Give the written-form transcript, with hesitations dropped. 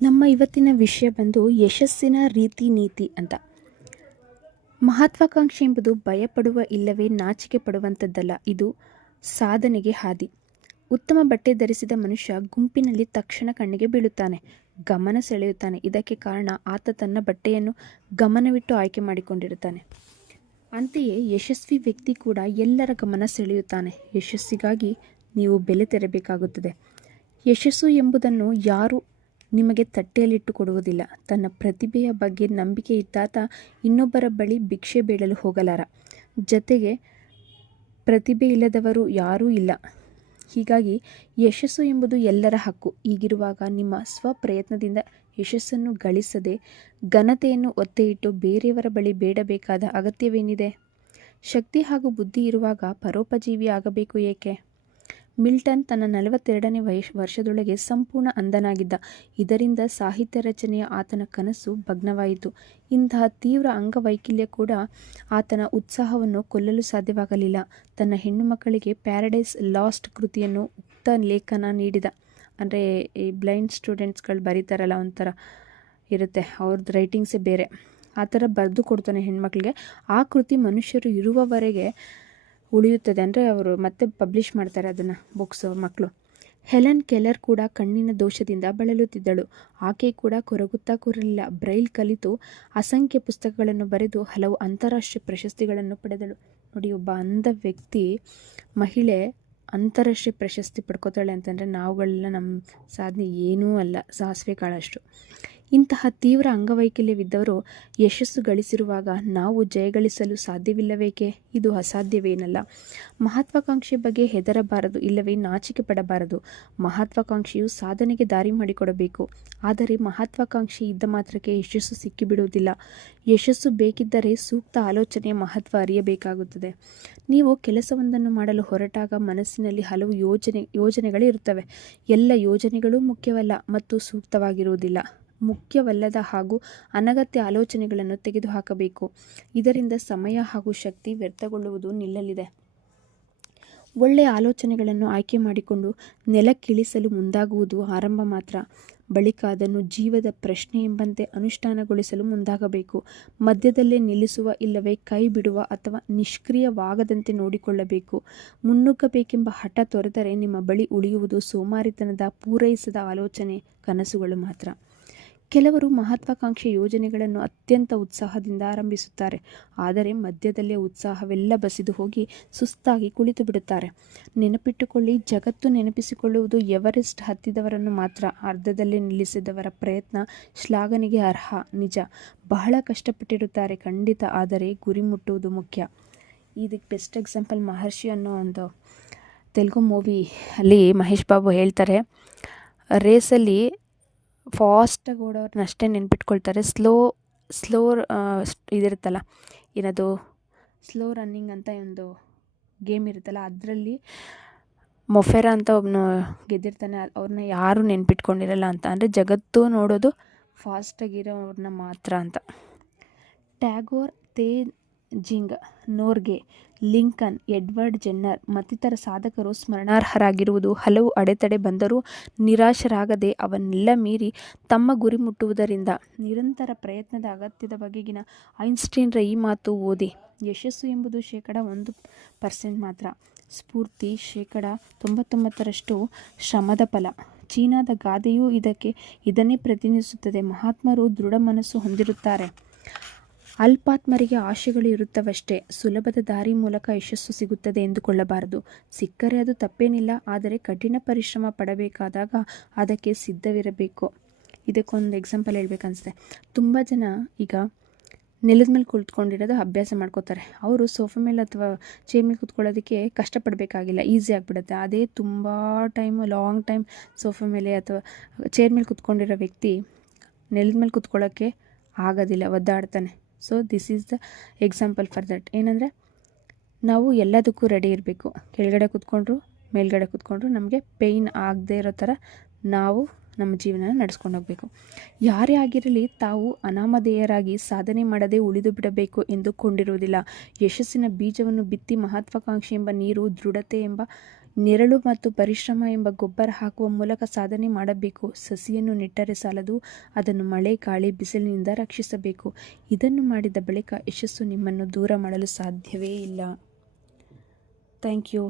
ನಮ್ಮ ಇವತ್ತಿನ ವಿಷಯ ಬಂದು ಯಶಸ್ಸಿನ ರೀತಿ ನೀತಿ ಅಂತ. ಮಹತ್ವಾಕಾಂಕ್ಷೆ ಎಂಬುದು ಭಯಪಡುವ ಇಲ್ಲವೇ ನಾಚಿಕೆ ಪಡುವಂಥದ್ದಲ್ಲ, ಇದು ಸಾಧನೆಗೆ ಹಾದಿ. ಉತ್ತಮ ಬಟ್ಟೆ ಧರಿಸಿದ ಮನುಷ್ಯ ಗುಂಪಿನಲ್ಲಿ ತಕ್ಷಣ ಕಣ್ಣಿಗೆ ಬೀಳುತ್ತಾನೆ, ಗಮನ ಸೆಳೆಯುತ್ತಾನೆ. ಇದಕ್ಕೆ ಕಾರಣ ಆತ ತನ್ನ ಬಟ್ಟೆಯನ್ನು ಗಮನವಿಟ್ಟು ಆಯ್ಕೆ ಮಾಡಿಕೊಂಡಿರುತ್ತಾನೆ. ಅಂತೆಯೇ ಯಶಸ್ವಿ ವ್ಯಕ್ತಿ ಕೂಡ ಎಲ್ಲರ ಗಮನ ಸೆಳೆಯುತ್ತಾನೆ. ಯಶಸ್ಸಿಗಾಗಿ ನೀವು ಬೆಲೆ ತೆರಬೇಕಾಗುತ್ತದೆ. ಯಶಸ್ಸು ಎಂಬುದನ್ನು ಯಾರು ನಿಮಗೆ ತಟ್ಟೆಯಲ್ಲಿಟ್ಟು ಕೊಡುವುದಿಲ್ಲ. ತನ್ನ ಪ್ರತಿಭೆಯ ಬಗ್ಗೆ ನಂಬಿಕೆ ಇದ್ದಾತ ಇನ್ನೊಬ್ಬರ ಬಳಿ ಭಿಕ್ಷೆ ಬೇಡಲು ಹೋಗಲಾರ. ಜತೆಗೆ ಪ್ರತಿಭೆ ಇಲ್ಲದವರು ಯಾರೂ ಇಲ್ಲ. ಹೀಗಾಗಿ ಯಶಸ್ಸು ಎಂಬುದು ಎಲ್ಲರ ಹಕ್ಕು. ಹೀಗಿರುವಾಗ ನಿಮ್ಮ ಸ್ವಪ್ರಯತ್ನದಿಂದ ಯಶಸ್ಸನ್ನು ಗಳಿಸದೆ ಘನತೆಯನ್ನು ಒತ್ತೆ ಇಟ್ಟು ಬೇರೆಯವರ ಬಳಿ ಬೇಡಬೇಕಾದ ಅಗತ್ಯವೇನಿದೆ? ಶಕ್ತಿ ಹಾಗೂ ಬುದ್ಧಿ ಇರುವಾಗ ಪರೋಪಜೀವಿ ಆಗಬೇಕು ಏಕೆ? ಮಿಲ್ಟನ್ ತನ್ನ 42ನೇ ವರ್ಷದೊಳಗೆ ಸಂಪೂರ್ಣ ಅಂಧನಾಗಿದ್ದ. ಇದರಿಂದ ಸಾಹಿತ್ಯ ರಚನೆಯ ಆತನ ಕನಸು ಭಗ್ನವಾಯಿತು. ಇಂತಹ ತೀವ್ರ ಅಂಗವೈಕಲ್ಯ ಕೂಡ ಆತನ ಉತ್ಸಾಹವನ್ನು ಕೊಲ್ಲಲು ಸಾಧ್ಯವಾಗಲಿಲ್ಲ. ತನ್ನ ಹೆಣ್ಣು ಮಕ್ಕಳಿಗೆ ಪ್ಯಾರಡೈಸ್ ಲಾಸ್ಟ್ ಕೃತಿಯನ್ನು ಉಕ್ತ ಲೇಖನ ನೀಡಿದ. ಅಂದರೆ ಈ ಬ್ಲೈಂಡ್ ಸ್ಟೂಡೆಂಟ್ಸ್ಗಳು ಬರೀತಾರಲ್ಲ, ಒಂಥರ ಇರುತ್ತೆ, ಅವ್ರದ್ದು ರೈಟಿಂಗ್ಸೇ ಬೇರೆ. ಆ ಥರ ಬರೆದು ಕೊಡ್ತಾನೆ ಹೆಣ್ಮಕ್ಳಿಗೆ. ಆ ಕೃತಿ ಮನುಷ್ಯರು ಇರುವವರೆಗೆ ಉಳಿಯುತ್ತದೆ. ಅಂದರೆ ಅವರು ಮತ್ತೆ ಪಬ್ಲಿಷ್ ಮಾಡ್ತಾರೆ ಅದನ್ನು, ಬುಕ್ಸ್ ಮಕ್ಕಳು. ಹೆಲೆನ್ ಕೆಲ್ಲರ್ ಕೂಡ ಕಣ್ಣಿನ ದೋಷದಿಂದ ಬಳಲುತ್ತಿದ್ದಳು. ಆಕೆ ಕೂಡ ಕೊರಗುತ್ತಾ ಕೂರಲಿಲ್ಲ. ಬ್ರೈಲ್ ಕಲಿತು ಅಸಂಖ್ಯ ಪುಸ್ತಕಗಳನ್ನು ಬರೆದು ಹಲವು ಅಂತಾರಾಷ್ಟ್ರೀಯ ಪ್ರಶಸ್ತಿಗಳನ್ನು ಪಡೆದಳು. ನೋಡಿ, ಒಬ್ಬ ಅಂಧ ವ್ಯಕ್ತಿ, ಮಹಿಳೆ ಅಂತಾರಾಷ್ಟ್ರೀಯ ಪ್ರಶಸ್ತಿ ಪಡ್ಕೋತಾಳೆ ಅಂತಂದರೆ ನಾವುಗಳೆಲ್ಲ ನಮ್ಮ ಸಾಧನೆ ಏನೂ ಅಲ್ಲ, ಸಾಸಿವೆ ಕಾಳಷ್ಟು. ಇಂತಹ ತೀವ್ರ ಅಂಗವೈಕಲ್ಯವಿದ್ದವರು ಯಶಸ್ಸು ಗಳಿಸಿರುವಾಗ ನಾವು ಜಯಗಳಿಸಲು ಸಾಧ್ಯವಿಲ್ಲವೇಕೆ? ಇದು ಅಸಾಧ್ಯವೇನಲ್ಲ. ಮಹತ್ವಾಕಾಂಕ್ಷೆ ಬಗ್ಗೆ ಹೆದರಬಾರದು, ಇಲ್ಲವೇ ನಾಚಿಕೆ ಪಡಬಾರದು. ಮಹತ್ವಾಕಾಂಕ್ಷೆಯು ಸಾಧನೆಗೆ ದಾರಿ ಮಾಡಿಕೊಡಬೇಕು. ಆದರೆ ಮಹತ್ವಾಕಾಂಕ್ಷೆ ಇದ್ದ ಮಾತ್ರಕ್ಕೆ ಯಶಸ್ಸು ಸಿಕ್ಕಿಬಿಡುವುದಿಲ್ಲ. ಯಶಸ್ಸು ಬೇಕಿದ್ದರೆ ಸೂಕ್ತ ಆಲೋಚನೆಯ ಮಹತ್ವ ಅರಿಯಬೇಕಾಗುತ್ತದೆ. ನೀವು ಕೆಲಸವೊಂದನ್ನು ಮಾಡಲು ಹೊರಟಾಗ ಮನಸ್ಸಿನಲ್ಲಿ ಹಲವು ಯೋಜನೆಗಳಿರುತ್ತವೆ. ಎಲ್ಲ ಯೋಜನೆಗಳೂ ಮುಖ್ಯವಲ್ಲ ಮತ್ತು ಸೂಕ್ತವಾಗಿರುವುದಿಲ್ಲ. ಮುಖ್ಯವಲ್ಲದ ಹಾಗೂ ಅನಗತ್ಯ ಆಲೋಚನೆಗಳನ್ನು ತೆಗೆದುಹಾಕಬೇಕು. ಇದರಿಂದ ಸಮಯ ಹಾಗೂ ಶಕ್ತಿ ವ್ಯರ್ಥಗೊಳ್ಳುವುದು ನಿಲ್ಲಲಿದೆ. ಒಳ್ಳೆಯ ಆಲೋಚನೆಗಳನ್ನು ಆಯ್ಕೆ ಮಾಡಿಕೊಂಡು ನೆಲಕ್ಕಿಳಿಸಲು ಮುಂದಾಗುವುದು ಆರಂಭ ಮಾತ್ರ. ಬಳಿಕ ಅದನ್ನು ಜೀವದ ಪ್ರಶ್ನೆ ಎಂಬಂತೆ ಅನುಷ್ಠಾನಗೊಳಿಸಲು ಮುಂದಾಗಬೇಕು. ಮಧ್ಯದಲ್ಲೇ ನಿಲ್ಲಿಸುವ ಇಲ್ಲವೇ ಕೈ ಬಿಡುವ ಅಥವಾ ನಿಷ್ಕ್ರಿಯವಾಗದಂತೆ ನೋಡಿಕೊಳ್ಳಬೇಕು. ಮುನ್ನುಗ್ಗಬೇಕೆಂಬ ಹಠ ತೊರೆದರೆ ನಿಮ್ಮ ಬಳಿ ಉಳಿಯುವುದು ಸೋಮಾರಿತನದ, ಪೂರೈಸದ ಆಲೋಚನೆ, ಕನಸುಗಳು ಮಾತ್ರ. ಕೆಲವರು ಮಹತ್ವಾಕಾಂಕ್ಷೆ ಯೋಜನೆಗಳನ್ನು ಅತ್ಯಂತ ಉತ್ಸಾಹದಿಂದ ಆರಂಭಿಸುತ್ತಾರೆ. ಆದರೆ ಮಧ್ಯದಲ್ಲೇ ಉತ್ಸಾಹವೆಲ್ಲ ಬಸಿದು ಹೋಗಿ ಸುಸ್ತಾಗಿ ಕುಳಿತು ಬಿಡುತ್ತಾರೆ. ನೆನಪಿಟ್ಟುಕೊಳ್ಳಿ, ಜಗತ್ತು ನೆನಪಿಸಿಕೊಳ್ಳುವುದು ಎವರೆಸ್ಟ್ ಹತ್ತಿದವರನ್ನು ಮಾತ್ರ. ಅರ್ಧದಲ್ಲೇ ನಿಲ್ಲಿಸಿದವರ ಪ್ರಯತ್ನ ಶ್ಲಾಘನೆಗೆ ಅರ್ಹ, ನಿಜ. ಬಹಳ ಕಷ್ಟಪಟ್ಟಿರುತ್ತಾರೆ ಖಂಡಿತ, ಆದರೆ ಗುರಿ ಮುಟ್ಟುವುದು ಮುಖ್ಯ. ಇದಕ್ಕೆ ಬೆಸ್ಟ್ ಎಕ್ಸಾಂಪಲ್ ಮಹರ್ಷಿ ಅನ್ನೋ ಒಂದು ತೆಲುಗು ಮೂವಿ ಅಲ್ಲಿ ಮಹೇಶ್ ಬಾಬು ಹೇಳ್ತಾರೆ, ರೇಸಲ್ಲಿ ಫಾಸ್ಟಾಗಿ ಓಡೋರನ್ನ ಅಷ್ಟೇ ನೆನ್ಪಿಟ್ಕೊಳ್ತಾರೆ. ಸ್ಲೋ ಇದಿರುತ್ತಲ್ಲ, ಏನದು ಸ್ಲೋ ರನ್ನಿಂಗ್ ಅಂತ ಒಂದು ಗೇಮ್ ಇರುತ್ತಲ್ಲ, ಅದರಲ್ಲಿ ಮೊಫೆರಾ ಅಂತ ಒಬ್ಬನು ಗೆದ್ದಿರ್ತಾನೆ, ಅವ್ರನ್ನ ಯಾರೂ ನೆನ್ಪಿಟ್ಕೊಂಡಿರಲ್ಲ ಅಂತ. ಅಂದರೆ ಜಗತ್ತು ನೋಡೋದು ಫಾಸ್ಟಾಗಿರೋವ್ರನ್ನ ಮಾತ್ರ ಅಂತ. ಟ್ಯಾಗೋರ್, ತೇಜಿಂಗ್ ನೋರ್ಗೆ, ಲಿಂಕನ್, ಎಡ್ವರ್ಡ್ ಜೆನ್ನರ್ ಮತ್ತಿತರ ಸಾಧಕರು ಸ್ಮರಣಾರ್ಹರಾಗಿರುವುದು ಹಲವು ಅಡೆತಡೆ ಬಂದರೂ ನಿರಾಶರಾಗದೆ ಅವನ್ನೆಲ್ಲ ಮೀರಿ ತಮ್ಮ ಗುರಿ ಮುಟ್ಟುವುದರಿಂದ. ನಿರಂತರ ಪ್ರಯತ್ನದ ಅಗತ್ಯದ ಬಗೆಗಿನ ಐನ್ಸ್ಟೀನ್ರ ಈ ಮಾತು ಓದಿ. ಯಶಸ್ಸು ಎಂಬುದು 1% ಮಾತ್ರ. ಸ್ಫೂರ್ತಿ 99% ಶ್ರಮದ ಫಲ. ಚೀನಾದ ಗಾದೆಯೂ ಇದನ್ನೇ ಪ್ರತಿನಿಧಿಸುತ್ತದೆ. ಮಹಾತ್ಮರು ದೃಢ ಮನಸ್ಸು ಹೊಂದಿರುತ್ತಾರೆ. ಅಲ್ಪಾತ್ಮರಿಗೆ ಆಶೆಗಳು ಇರುತ್ತವಷ್ಟೇ. ಸುಲಭದ ದಾರಿ ಮೂಲಕ ಯಶಸ್ಸು ಸಿಗುತ್ತದೆ ಎಂದುಕೊಳ್ಳಬಾರದು. ಸಿಕ್ಕರೆ ಅದು ತಪ್ಪೇನಿಲ್ಲ, ಆದರೆ ಕಠಿಣ ಪರಿಶ್ರಮ ಪಡಬೇಕಾದಾಗ ಅದಕ್ಕೆ ಸಿದ್ಧವಿರಬೇಕು. ಇದಕ್ಕೊಂದು ಎಕ್ಸಾಂಪಲ್ ಹೇಳ್ಬೇಕನ್ನಿಸುತ್ತೆ. ತುಂಬ ಜನ ಈಗ ನೆಲದ ಮೇಲೆ ಕುಳಿತುಕೊಂಡಿರೋದು ಅಭ್ಯಾಸ ಮಾಡ್ಕೋತಾರೆ. ಅವರು ಸೋಫಾ ಮೇಲೆ ಅಥವಾ ಚೇರ್ ಮೇಲೆ ಕುತ್ಕೊಳ್ಳೋದಕ್ಕೆ ಕಷ್ಟಪಡಬೇಕಾಗಿಲ್ಲ, ಈಸಿ ಆಗಿಬಿಡುತ್ತೆ. ಅದೇ ತುಂಬ ಲಾಂಗ್ ಟೈಮ್ ಸೋಫಾ ಮೇಲೆ ಅಥವಾ ಚೇರ್ ಮೇಲೆ ಕುತ್ಕೊಂಡಿರೋ ವ್ಯಕ್ತಿ ನೆಲದ ಮೇಲೆ ಕುತ್ಕೊಳ್ಳೋಕ್ಕೆ ಆಗೋದಿಲ್ಲ, ಒದ್ದಾಡ್ತಾನೆ. So this is the example for that. ಏನಂದರೆ ನಾವು ಎಲ್ಲದಕ್ಕೂ ರೆಡಿ ಇರಬೇಕು. ಕೆಳಗಡೆ ಕೂತ್ಕೊಂಡ್ರು ಮೇಲ್ಗಡೆ ಕೂತ್ಕೊಂಡ್ರು ನಮಗೆ ಪೇಯ್ನ್ ಆಗದೆ ಇರೋ ಥರ ನಾವು ನಮ್ಮ ಜೀವನ ನಡೆಸ್ಕೊಂಡು ಹೋಗಬೇಕು. ಯಾರೇ ಆಗಿರಲಿ ತಾವು ಅನಾಮಧೇಯರಾಗಿ ಸಾಧನೆ ಮಾಡದೆ ಉಳಿದು ಬಿಡಬೇಕು ಎಂದು ಕೊಂಡಿರುವುದಿಲ್ಲ. ಯಶಸ್ಸಿನ ಬೀಜವನ್ನು ಬಿತ್ತಿ ಮಹತ್ವಾಕಾಂಕ್ಷೆ ಎಂಬ ನೀರು, ದೃಢತೆ ಎಂಬ ನೆರಳು ಮತ್ತು ಪರಿಶ್ರಮ ಎಂಬ ಗೊಬ್ಬರ ಹಾಕುವ ಮೂಲಕ ಸಾಧನೆ ಮಾಡಬೇಕು. ಸಸಿಯನ್ನು ನೆಟ್ಟರೆ ಸಾಲದು, ಅದನ್ನು ಮಳೆ, ಗಾಳಿ, ಬಿಸಿಲಿನಿಂದ ರಕ್ಷಿಸಬೇಕು. ಇದನ್ನು ಮಾಡಿದ ಬಳಿಕ ಯಶಸ್ಸು ನಿಮ್ಮನ್ನು ದೂರ ಮಾಡಲು ಸಾಧ್ಯವೇ ಇಲ್ಲ. Thank you.